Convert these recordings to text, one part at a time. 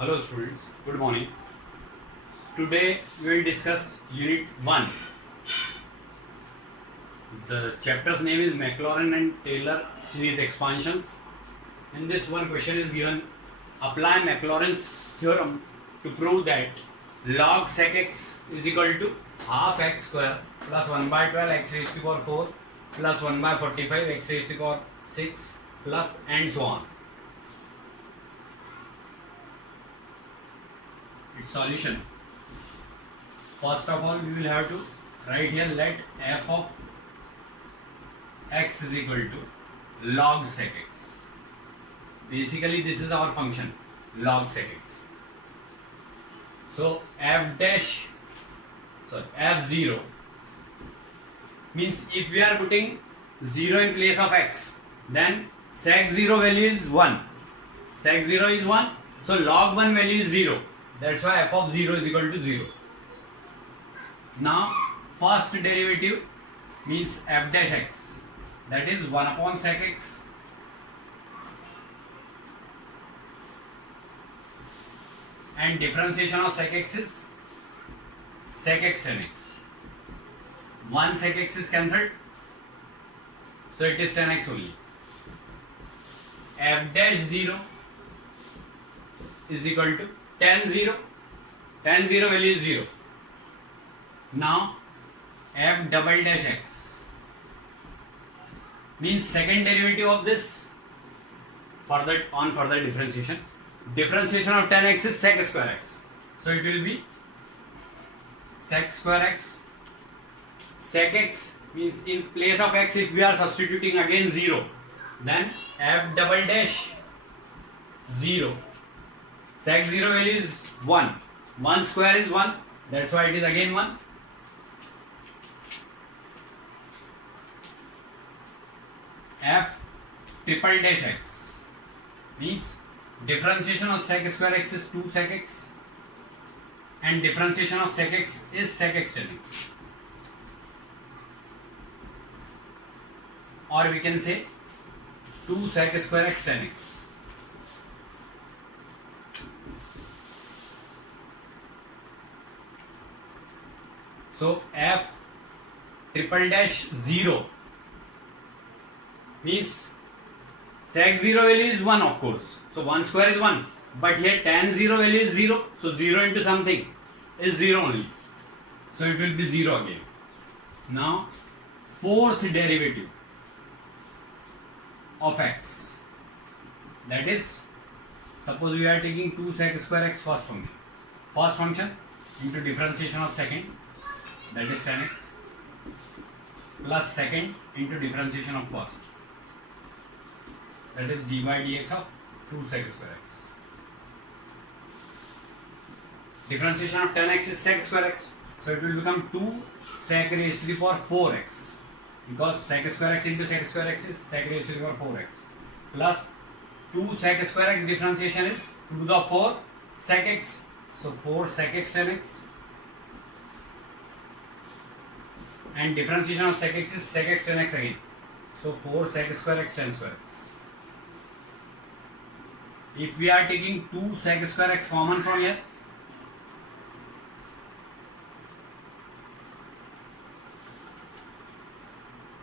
Hello students, good morning. Today we will discuss Unit 1. The chapter's name is Maclaurin and Taylor series expansions. In this one question is given, apply Maclaurin's theorem to prove that log sec x is equal to half x square plus 1 by 12 x raised to the power 4 plus 1 by 45 x raised to the power 6 plus and so on. Its solution. First of all, we will have to write here let f of x is equal to log sec x. Basically, this is our function log sec x. So f0 means if we are putting 0 in place of x, then sec 0 value is 1. Sec 0 is 1, so log 1 value is 0. That's why f of 0 is equal to 0. Now, first derivative means f dash x, that is 1 upon sec x and differentiation of sec x is sec x tan x. 1 sec x is cancelled, so it is tan x only. F dash 0 is equal to tan 0. Tan 0 value is 0. Now f double dash x means second derivative of this further differentiation. Differentiation of tan x is sec square x. So it will be sec square x. Sec x means in place of x if we are substituting again 0, then f double dash 0. Sec 0 value is 1. 1 square is 1. That's why it is again 1. F triple dash x means differentiation of sec square x is 2 sec x and differentiation of sec x is sec x tan x. Or we can say 2 sec square x tan x. So f triple dash 0 means sec 0 value is 1 of course. So 1 square is 1. But here tan 0 value is 0. So 0 into something is 0 only. So it will be 0 again. Now fourth derivative of x, that is, suppose we are taking 2 sec square x first function into differentiation of second, that is tan x, plus second into differentiation of first, that is d by dx of 2 sec square x. Differentiation of tan x is sec square x, so it will become 2 sec raised to the power 4x, because sec square x into sec square x is sec raised to the power 4x, plus 2 sec square x differentiation is 2 to the 4 sec x, so 4 sec x tan x, and differentiation of sec x is sec x tan x again, so 4 sec square x tan square x. If we are taking 2 sec square x common from here,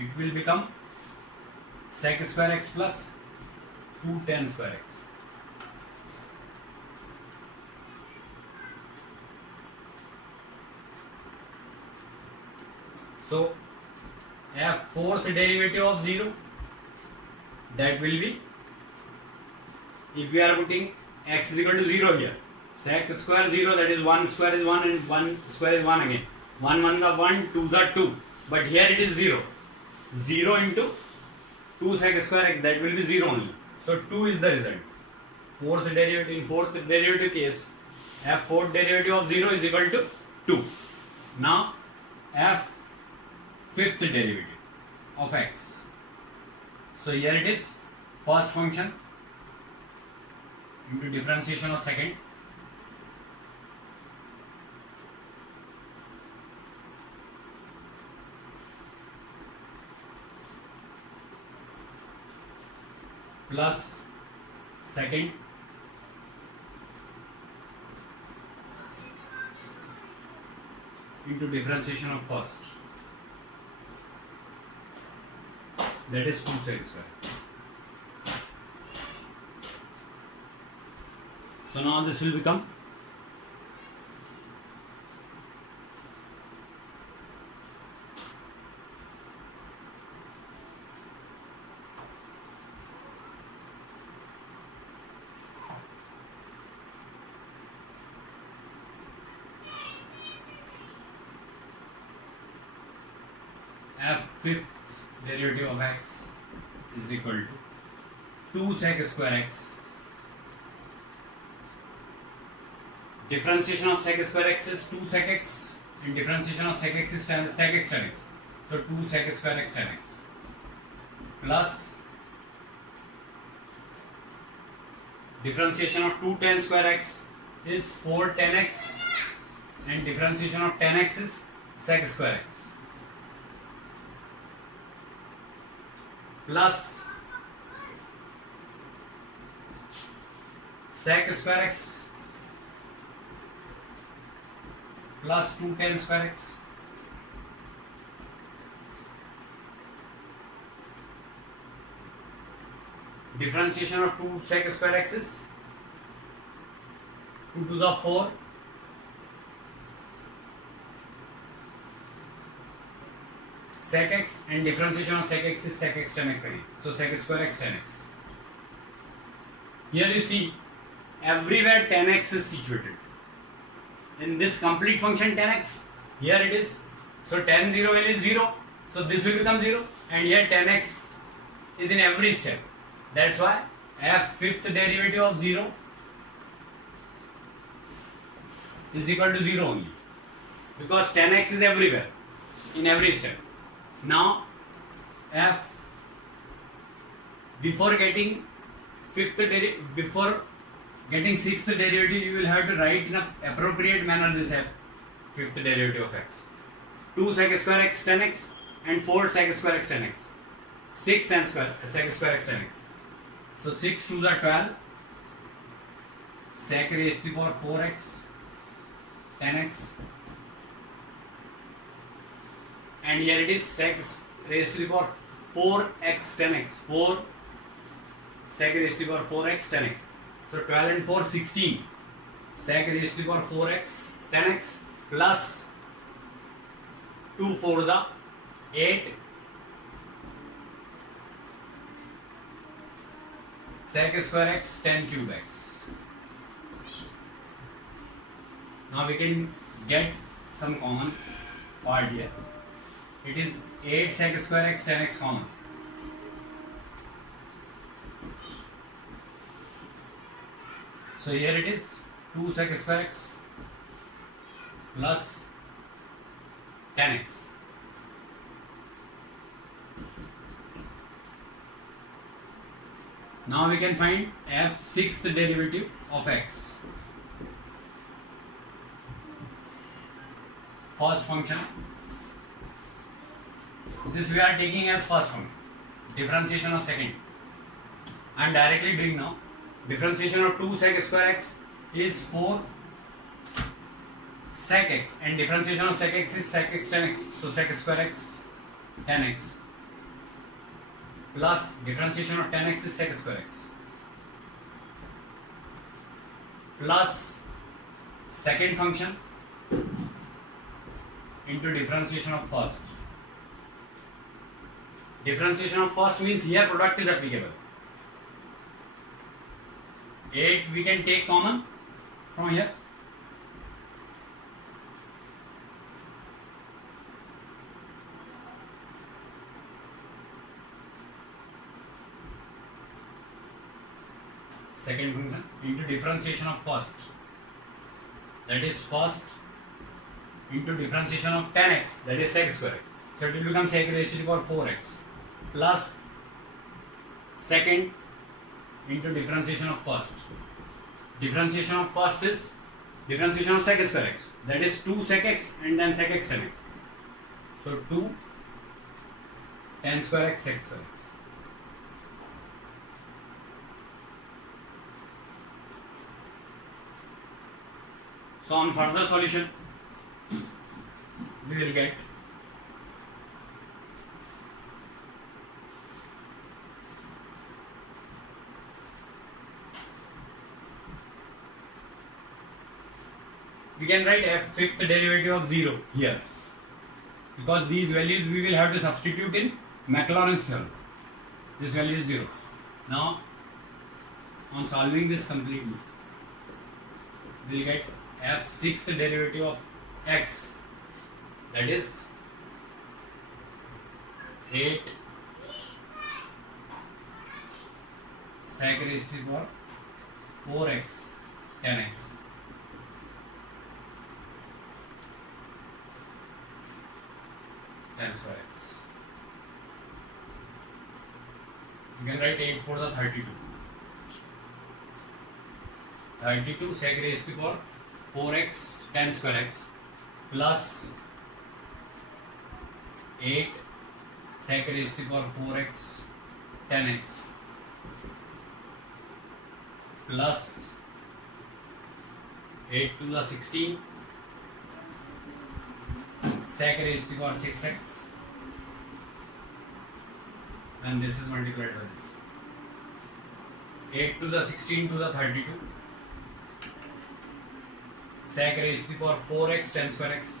it will become sec square x plus 2 tan square x. So f fourth derivative of 0, that will be, if we are putting x is equal to 0 here, sec square 0, that is 1 square is 1 and 1 square is 1 again. 1 1 are 1, 2 are 2. But here it is 0. 0 into 2 sec square x, that will be 0 only. So 2 is the result. In fourth derivative case, f fourth derivative of 0 is equal to 2. Now f fifth derivative of x. So here it is first function into differentiation of second, plus second into differentiation of first, that is 2 sec square. So now this will become f fifth derivative of x is equal to 2 sec square x. Differentiation of sec square x is 2 sec x and differentiation of sec x is sec x tan x. So 2 sec square x tan x plus differentiation of 2 tan square x is 4 tan x and differentiation of tan x is sec square x plus sec square x plus 2 tan square x differentiation of 2 sec square x is 2 to the 4 sec x and differentiation of sec x is sec x tan x again. So sec square x tan x. Here you see everywhere tan x is situated. In this complete function tan x, here it is. So tan 0 is 0. So this will become 0 and here tan x is in every step. That's why f fifth derivative of 0 is equal to 0 only. Because tan x is everywhere in every step. Now f before getting sixth derivative you will have to write in an appropriate manner this f fifth derivative of x. 2 sec square x tan x and 4 sec square x tan x. 6 tan square sec square x tan x. So 6 2s are 12 sec raised to the power 4x tan x and here it is sec raised to the power 4x tan x 4 sec raised to the power 4x tan x. So 12 and 4 16 sec raised to the power 4x tan x plus 2 4 the 8 sec square x tan cube x. Now we can get some common part here. It is 8 sec square x tan x common. So here it is 2 sec square x plus tan x. Now we can find f sixth derivative of x. First function. This we are taking as first function. Differentiation of second. I am directly doing now. Differentiation of 2 sec square x is 4 sec x and differentiation of sec x is sec x tan x. So sec square x tan x plus differentiation of tan x is sec square x plus second function into differentiation of first. Differentiation of first means here product is applicable. 8 we can take common from here. Second function into differentiation of first, that is first into differentiation of tan x, that is sec square x. So it will become sec raised to the power 4x plus second into differentiation of first. Differentiation of first is differentiation of sec square x, that is 2 sec x and then sec x tan x. So 2 tan square x sec square x. So on further solution, we will get we can write f fifth derivative of 0 here, because these values we will have to substitute in Maclaurin's theorem. This value is 0. Now on solving this completely, we will get f sixth derivative of x, that is 8 sec raised to the power 4x 10x. That's for x. You can write 8 for the 32. 32 sec raised to the power 4x 10 square x plus 8 sec raised to the power 4x 10x plus 8 to the 16 sec raised to the power 6x, and this is multiplied by this. 8 to the 16 to the 32 sec raised to the power 4x 10 square x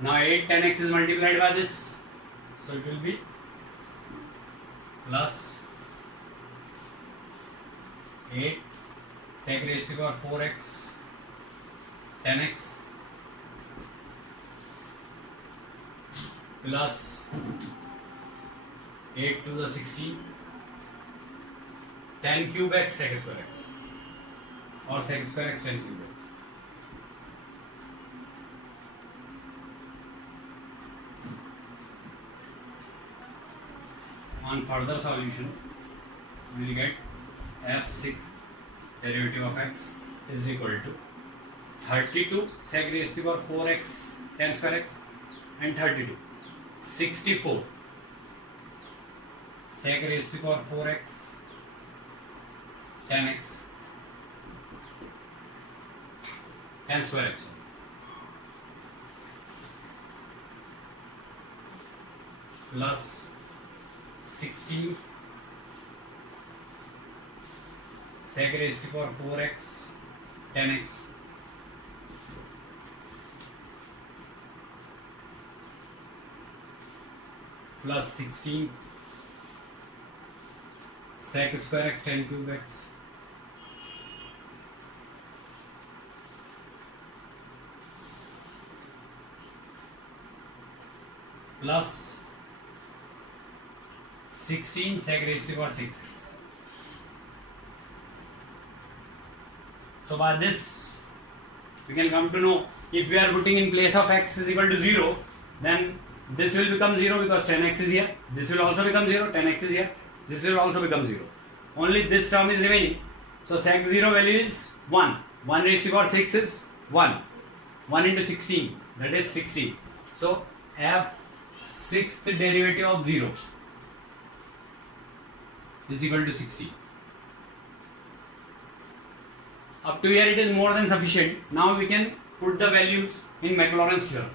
now 8 10x is multiplied by this, so it will be plus 8 sec raised to the power 4x 10x plus 8 to the 16 10 cube x sec square x, or sec square x 10 cube x. On further solution, we will get f sixth derivative of x is equal to 32 sec raised to the power 4x 10 square x and 32 64 sec raised to the power 4x 10x 10 square x plus 16 sec raised to the power 4x 10x plus 16 sec square x 10 cube x plus 16 sec raised to the power 6x. So by this we can come to know, if we are putting in place of x is equal to 0, then this will become 0 because 10x is here. This will also become 0, 10x is here. This will also become 0. Only this term is remaining. So sec 0 value is 1. 1 raised to the power 6 is 1. 1 into 16, that is 16. So f sixth derivative of 0 is equal to 60. Up to here it is more than sufficient. Now we can put the values in Maclaurin's theorem.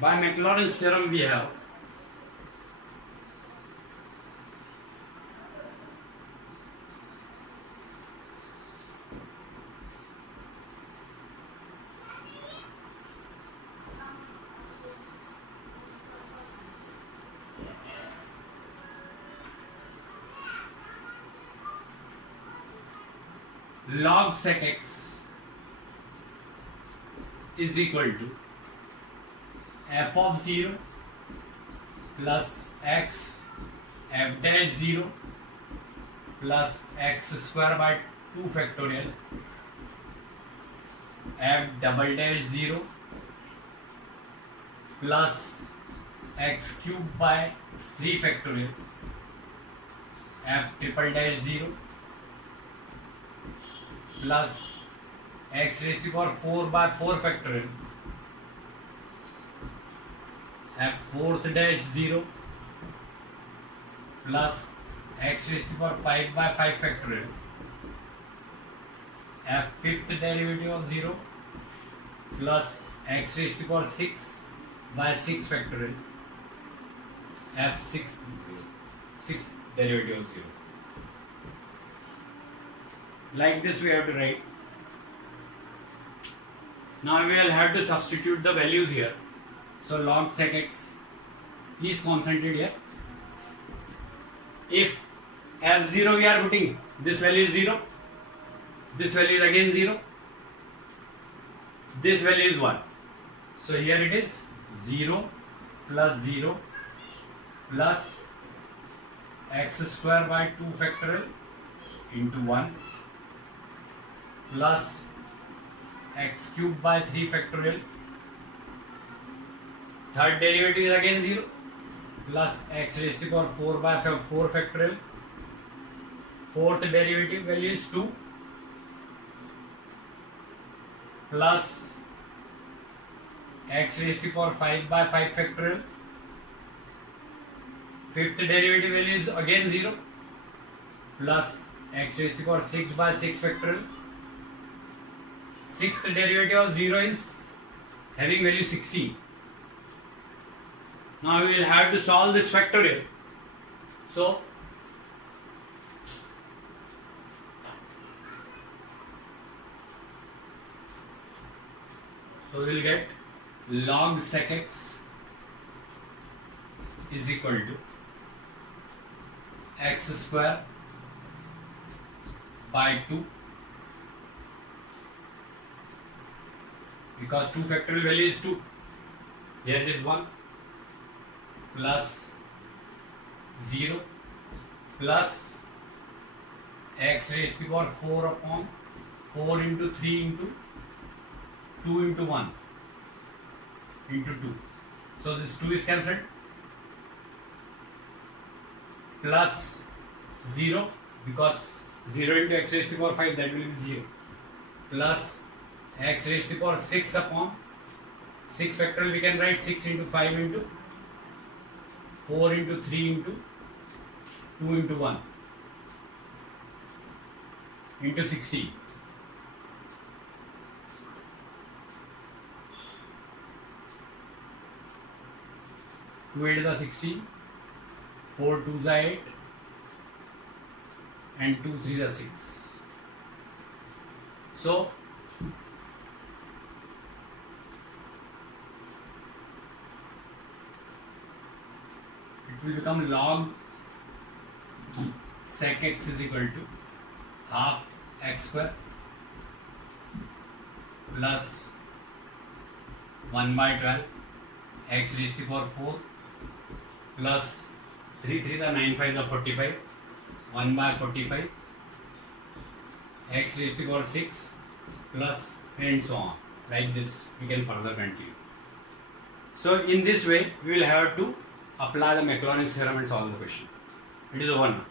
By Maclaurin's theorem we have log sec x is equal to f of 0 plus x f dash 0 plus x square by 2 factorial f double dash 0 plus x cube by 3 factorial f triple dash 0 plus x raised to power 4 by 4 factorial f fourth dash 0 plus x raised to power 5 by 5 factorial f fifth derivative of 0 plus x raised to power 6 by 6 factorial f sixth derivative of 0. Like this we have to write. Now we will have to substitute the values here. So log sec x is concentrated here. If f0 we are putting, this value is 0, this value is again 0, this value is 1. So here it is 0 plus x square by 2 factorial into 1 plus x cube by 3 factorial, third derivative is again 0 plus x raised to power 4 by 4 factorial, fourth derivative value is 2 plus x raised to power 5 by 5 factorial, fifth derivative value is again 0 plus x raised to power 6 by 6 factorial, sixth derivative of 0 is having value 16. Now we will have to solve this factorial. So we will get log sec x is equal to x square by 2, because 2 factorial value is 2, here it is 1, plus 0 plus x raised to power 4 upon 4 into 3 into 2 into 1 into 2. So this 2 is cancelled, plus 0 because 0 into x raised to power 5, that will be 0, plus x raised to power 6 upon 6 factorial, we can write 6 into 5 into 4 into 3 into 2 into 1 into 16. Two 8 is 16, 4 2 is 8, and 2 3 is 6. So it will become log sec x is equal to half x square plus 1 by 12 x raised to power 4 plus 3 3 is 9 5 is 45, 1 by 45 x raised to power 6 plus and so on. Like this we can further continue. So in this way we will have to apply the Maclaurin's theorem and solve the question. It is over now.